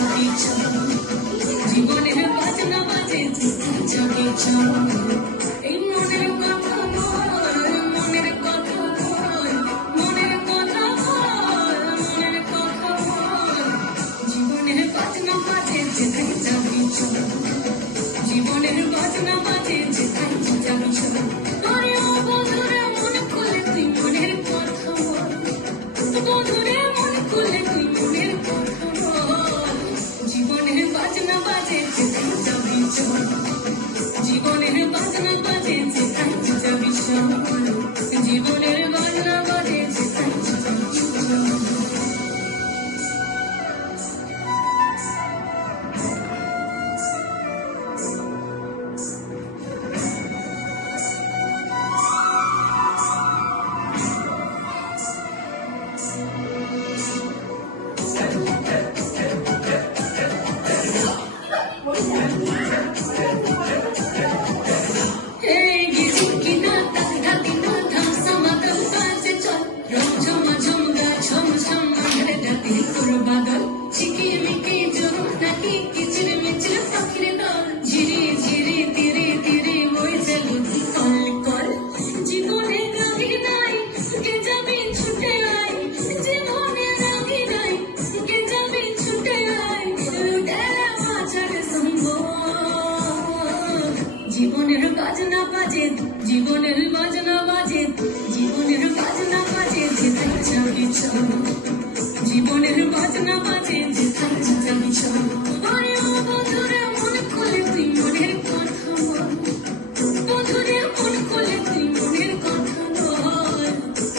যাবি চল জীবনের বাজনা বাজে যাবি চল এই মনের কথা বল মনের কথা বল মনের কথা বল মনের কথা বল জীবনের বাজনা বাজে যাবি চল জীবনের বাজনা বাজে যাবি চল আরে ও বন্ধুরা মন খুলে তুই মনের কথা বল বন্ধুরে মন খুলে তুই মনের কথা বল জীবনের বাজনা বাজে যাবি চল জীবনের বাজনা বাজে যাবি চল জীবনের বাজনা বাজে যাবি চল জীবনের বাজনা বাজে জীবনের বাজনা বাজে জীবনের বাজনা বাজে যাবি চল জীবনের বাজনা বাজে যাবি চল আরে ও বন্ধুরে মন খুলে তুই মনের কথা বল বন্ধুরে মন খুলে তুই মনের কথা বল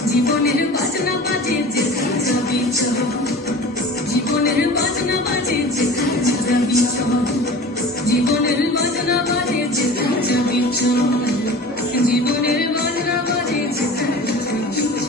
জীবনের বাজনা বাজে যাবি চল জীবনের বাজনা বাজে